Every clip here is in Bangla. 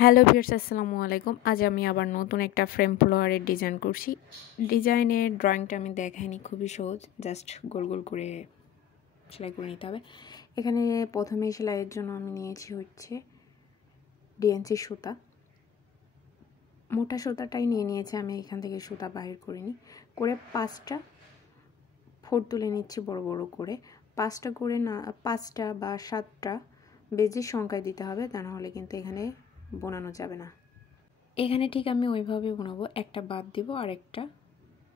হ্যালো ভিউয়ার্স, আসসালামু আলাইকুম। আজ আমি আবার নতুন একটা ফ্রেম ফ্লোয়ারের ডিজাইন করছি। ডিজাইনের ড্রয়িংটা আমি দেখাইনি, খুবই সহজ, জাস্ট গোল গোল করে সেলাই করে নিতে হবে। এখানে প্রথমে সেলাইয়ের জন্য আমি নিয়েছি হচ্ছে ডিএনসি সুতা। মোটা সুতাটাই নিয়েছি আমি, এখান থেকে সুতা বাহির করিনি। করে 5টা ফোর তুলে নিচ্ছি বড় বড় করে। 5টা করে না, 5টা বা 7টা বেজির সংখ্যায় দিতে হবে, তা না হলে কিন্তু এখানে বোনানো যাবে না। এখানে ঠিক আমি ওইভাবে বোনাবো, একটা বাদ দিব আর একটা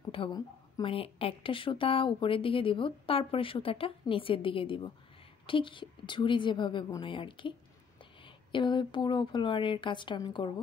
উঠাবো, মানে একটা সুতা উপরের দিকে দিব, তারপরে সুতাটা নিচের দিকে দিব, ঠিক ঝুড়ি যেভাবে বোনাই আর কি। এভাবে পুরো ফ্লোয়ারের কাজটা আমি করব।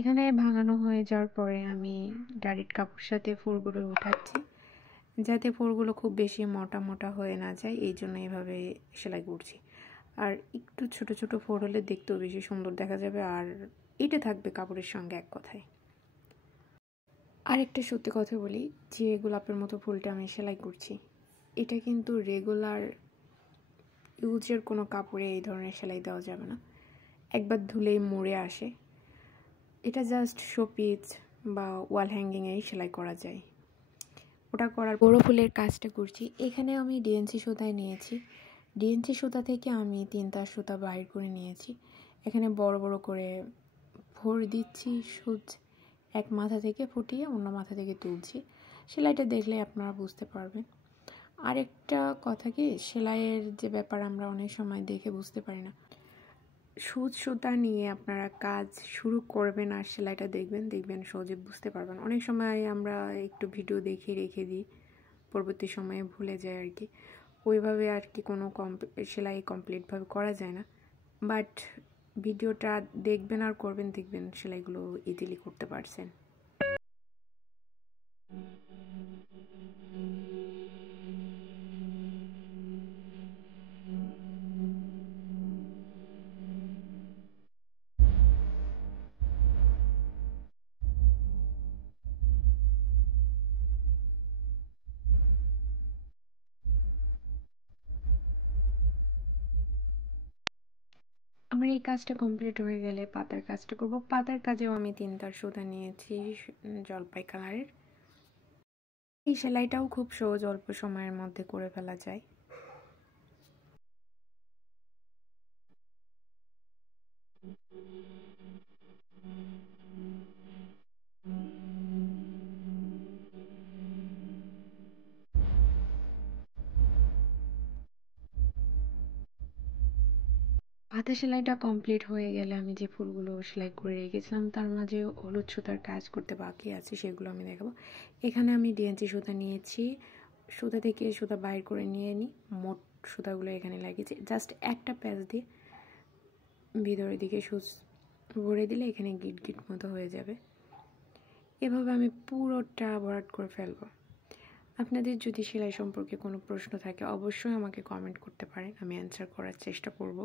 এখানে ভাঙানো হয়ে যাওয়ার পরে আমি ডাইরেক্ট কাপড়ের সাথে ফুলগুলো উঠাচ্ছি, যাতে ফুলগুলো খুব বেশি মোটা মোটা হয়ে না যায়, এই জন্য এভাবে সেলাই করছি। আর একটু ছোট ছোট ফোর হলে দেখতেও বেশি সুন্দর দেখা যাবে, আর এটা থাকবে কাপড়ের সঙ্গে এক কথায়। আর একটা সত্যি কথা বলি, যে গোলাপের মতো ফুলটা আমি সেলাই করছি, এটা কিন্তু রেগুলার ইউজের কোনো কাপড়ে এই ধরনের সেলাই দেওয়া যাবে না, একবার ধুলেই মুড়ে আসে। এটা জাস্ট শোপিস বা ওয়াল হ্যাঙ্গিংয়েই সেলাই করা যায়। ওটা করার বড় ফুলের কাজটা করছি। এখানে আমি ডিএনসি সুতায় নিয়েছি, ডিএনসি সুতা থেকে আমি 3টা সুতা বাইর করে নিয়েছি। এখানে বড় বড় করে ভর দিচ্ছি সুচ, এক মাথা থেকে ফুটিয়ে অন্য মাথা থেকে তুলছি। সেলাইটা দেখলে আপনারা বুঝতে পারবেন। আরেকটা কথা কি, সেলাইয়ের যে ব্যাপার আমরা অনেক সময় দেখে বুঝতে পারি না। সুচ সুতা নিয়ে আপনারা কাজ শুরু করবেন আর সেলাইটা দেখবেন সহজে বুঝতে পারবেন। অনেক সময় আমরা একটু ভিডিও দেখে রেখে দিই, পরবর্তী সময়ে ভুলে যাই আর কি, ওইভাবে আর কি কোনো সেলাই কমপ্লিটভাবে করা যায় না। বাট ভিডিওটা দেখবেন আর করবেন, দেখবেন সেলাইগুলো ইজিলি করতে পারছেন। আমার এই কাজটা কমপ্লিট হয়ে গেলে পাতার কাজটা করব। পাতার কাজেও আমি 3টা সুতা নিয়েছি জলপাই কালারের। এই সেলাইটাও খুব সহজ, অল্প সময়ের মধ্যে করে ফেলা যায়। হাতে সেলাইটা কমপ্লিট হয়ে গেলে আমি যে ফুলগুলো সেলাই করে রেখেছিলাম তার মাঝে হলুদ সুতার কাজ করতে বাকি আছে, সেগুলো আমি দেখাবো। এখানে আমি ডিএনসি সুতা নিয়েছি, সুতা থেকে সুতা বাইর করে নিয়ে নিই, মোট সুতাগুলো এখানে লাগিয়েছি। জাস্ট একটা প্যাচ দিয়ে ভিতরের দিকে সুচ ভরে দিলে এখানে গিট গিট মতো হয়ে যাবে। এভাবে আমি পুরোটা ভরাট করে ফেলবো। আপনাদের যদি সেলাই সম্পর্কে কোনো প্রশ্ন থাকে অবশ্যই আমাকে কমেন্ট করতে পারেন, আমি অ্যান্সার করার চেষ্টা করব।